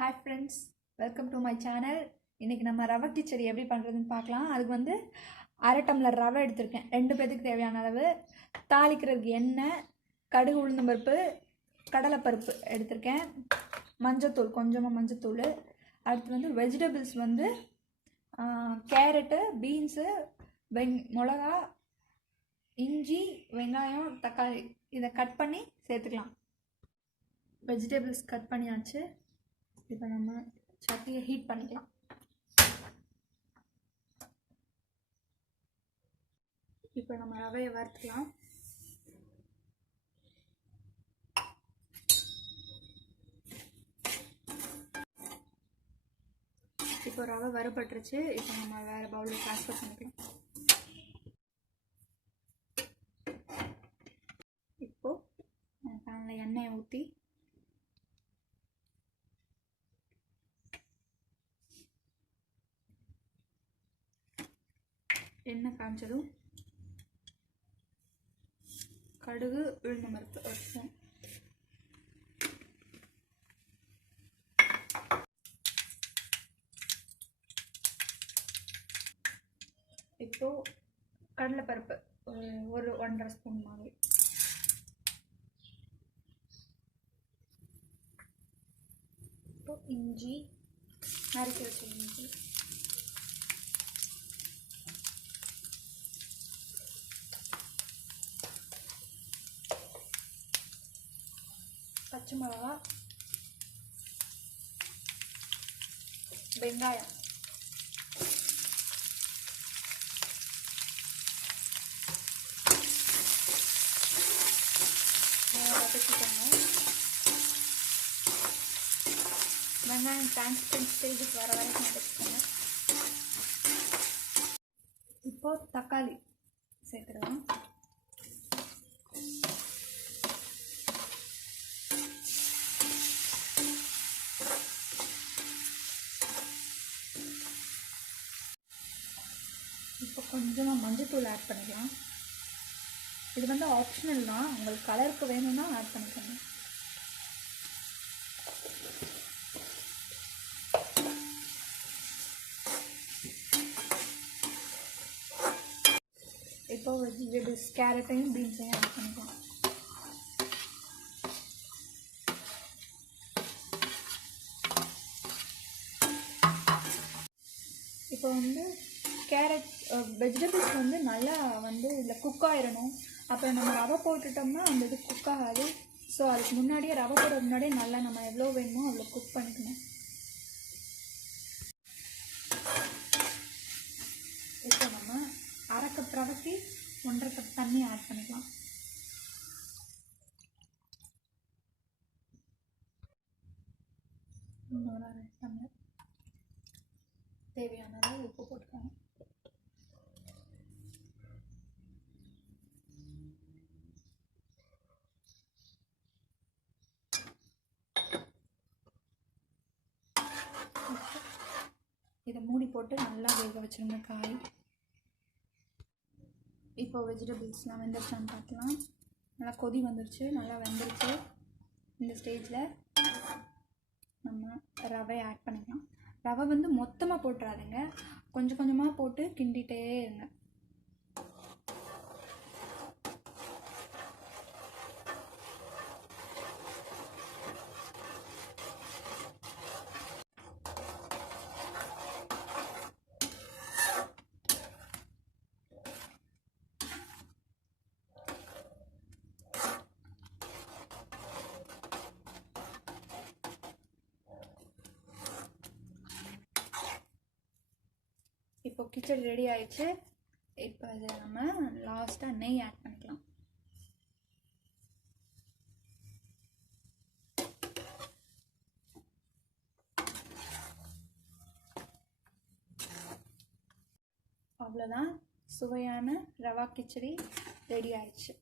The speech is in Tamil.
Hi friends, welcome to my channel. இன்னைக்கு நம்ம ரவை கிச்சடி எப்படி பண்ணுறதுன்னு பார்க்கலாம். அதுக்கு வந்து அரை டம்ளர் ரவை எடுத்திருக்கேன். 2 பேருக்கு தேவையான அளவு. தாளிக்கிறதுக்கு எண்ணெய், கடுகு, உளுந்தம்பருப்பு, கடலைப்பருப்பு எடுத்திருக்கேன். மஞ்சத்தூள், கொஞ்சமாக மஞ்சத்தூள். அடுத்து வந்து வெஜிடபிள்ஸ் வந்து கேரட்டு, பீன்ஸு, மிளகா, இஞ்சி, வெங்காயம், தக்காளி இதை கட் பண்ணி சேர்த்துக்கலாம். வெஜிடபிள்ஸ் கட் பண்ணியாச்சு. இப்போ நம்ம சட்டியை ஹீட் பண்ணிக்கலாம். இப்போ நம்ம ரவையை வறுத்துக்கலாம். இப்போ ரவை வறுபட்டுருச்சு. இப்போ நம்ம வேற பவுலில் ட்ரான்ஸ்ஃபர் பண்ணிக்கலாம். இப்போ பேனில் எண்ணெயை ஊற்றி எண்ணெய் காய்ச்சதும் கடுகு, உளுந்தம்பருப்பு ஒரு ஸ்பூன், இப்போ கடலைப்பருப்பு ஒரு 1.5 ஸ்பூன் மாதிரி, இப்போ இஞ்சி, நறுக்கி வச்ச இஞ்சி, பச்சை மிளகா, வெங்காயம், வதக்கிக்கோங்க. வெங்காயம் டிரான்ஸ்பரன்ட் ஸ்டேஜுக்கு வர வரைக்கும் வதக்கிக்கோங்க. இப்போ தக்காளி சேர்த்துடலாம். இப்போ கொஞ்சமாக மஞ்சத்தூள் ஆட் பண்ணிக்கலாம். இது வந்து ஆப்ஷனல் தான், உங்களுக்கு கலருக்கு வேணும்னா ஆட் பண்ணிக்கோங்க. இப்போ வெஜிடபிள்ஸ் கேரட்டையும் பீன்ஸையும் ஆட் பண்ணிக்கலாம். இப்போ வந்து கேரட் வெஜிடபிள்ஸ் வந்து நல்லா வந்து இதில் குக் ஆயிடணும். அப்புறம் நம்ம ரவை போட்டுட்டோம்னா அந்த இது குக் ஆகாது. ஸோ அதுக்கு முன்னாடியே ரவை போடுற முன்னாடியே நல்லா நம்ம எவ்வளோ வேணுமோ அவ்வளோ குக் பண்ணிக்கணும். இப்போ நம்ம 1/2 கப் ரவைக்கு 1.5 கப் தண்ணி ஆட் பண்ணிக்கலாம். தேவையான அளவு உப்பு போட்டுக்கோங்க. இதை மூடி போட்டு நல்லா வேக வச்சுருங்க காய். இப்போ வெஜிடபிள்ஸ்லாம் வெந்துருச்சான்னு பார்க்கலாம். நல்லா கொதி வந்துருச்சு, நல்லா வெந்துருச்சு. இந்த ஸ்டேஜில் நம்ம ரவை ஆட் பண்ணிக்கலாம். ரவை வந்து மொத்தமாக போட்டுறாதுங்க, கொஞ்சம் கொஞ்சமாக போட்டு கிண்டிகிட்டே இருங்க. இப்போ கிச்சடி ரெடி ஆயிடுச்சு. இப்போ அதை நம்ம லாஸ்ட்டாக நெய் ஆட் பண்ணிக்கலாம். அவ்வளோதான், சுவையான ரவா கிச்சடி ரெடி ஆயிடுச்சு.